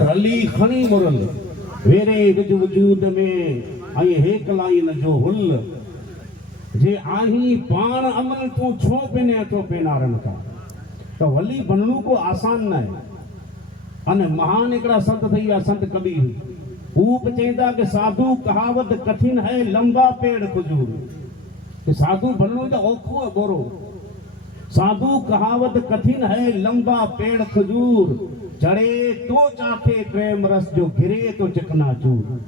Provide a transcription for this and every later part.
रली खणी मुरल वेरे विज वजूद में आई हेक लाइन जो हुल जे आही पान अमल तू छो पिने तो पेनारन का तो वली बनणू को आसान न है। अने महान एकड़ा संत थई या संत कबीर ऊप चेंदा के साधु कहावत कठिन है लंबा पेड़ खजूर कि साधु बनणो तो औखो है बोरो। साधु कहावत कठिन है लंबा पेड़ खजूर चढ़े तो चाखे प्रेम रस जो गिरे तो चकनाचूर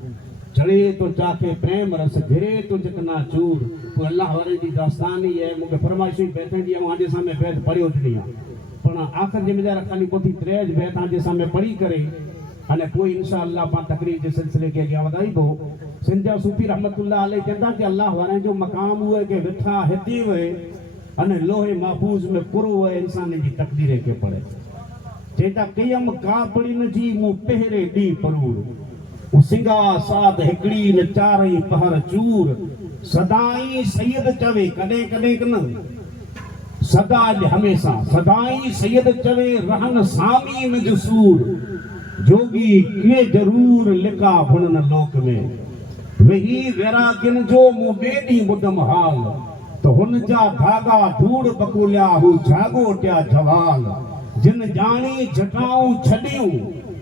चढ़े तो चाखे प्रेम रस गिरे तो चकनाचूर। तो अल्लाह वाले की दास्तान ही है मुझे फरमाइशी बैठे जी आजे सामने बैठ पढ़ियो थी पण आखिर जिम्मेदार खाली कोठी त्रेज बैठ आजे सामने पढ़ी करे अने कोई इंशाअल्लाह पा तकरीर के सिलसिले के अॻियां वधाइबो। सिंधिया सूफी रहमतुल्लाह अलैह चंदा कि अल्लाह वाले जो मकाम हुए के विठा हिती हुए अने लोहे महफूज में पुरो हुए इंसान की तकदीर के पड़े चेता कयम कापड़िन जी मु पहरे दी परूर सिंगा साथ हिकड़ी न चारई पहर चूर सदाई सैयद चवे कदे कदे कन सदा हमेशा सदाई सैयद चवे रहन सामी में जसूर जोगी के जरूर लिखा भुनन लोक में वही वैरागिन जो मु बेदी मुदम हाल तो हुन जा धागा धूड़ बकुलिया हु जागो त्या जवाल जिन जानी जटाऊं छड़ियूं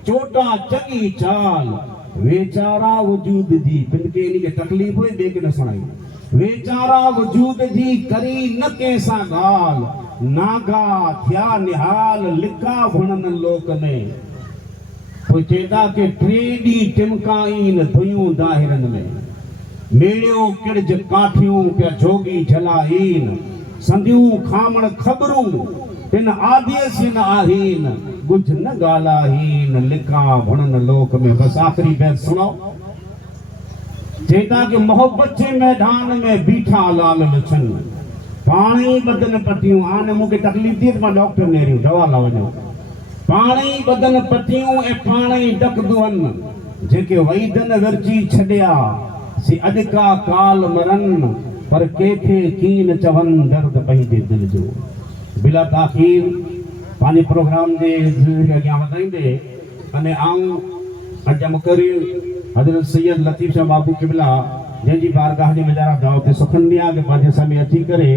चोटा चगी चाल वेचारा वजूद जी बिनके इनके तकलीफ हुई देख न सुनाई वेचारा वजूद जी करी न कैसा गाल नागा थिया निहाल लिखा भुनन लोक में तो चेता के ट्रेडी टिमकाइन धुयूं दाहिरन में मेड़ियो किरज काठियूं क्या जोगी जलाइन संधियूं खामण खबरूं इन आदियस न आहीन गुज न गालाहीन लिखा भुनन लोक में। बस आखिरी बैत सुनो चेता के मोहब्बत के मैदान में बीठा लाल लछन पानी बदन पटियूं आने मुके तकलीफ दी मां डॉक्टर ने रियो दवा ला वणो पानी बदन पटियूं ए पानी डक दुअन जेके वैदन वर्जी छड़िया सी अदका काल मरन पर केखे कीन चवन दर्द पंहिंजे दिल जो। बिला ताखीर पानी प्रोग्राम जे अॻियां वधाईंदे अने आऊं अॼु मुक़रर हज़रत सैयद लतीफ़ शाह बाबू क़िबला जंहिंजी बारगाह जे वेझारा दावत सुखंदी आहे कि पंहिंजे समय अची करे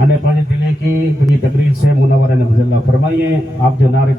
अने पंहिंजे दिले खे मुंहिंजी तकरीर से मुनव्वर नफ़्ज़ल्लाह फरमाइए आप जो नारे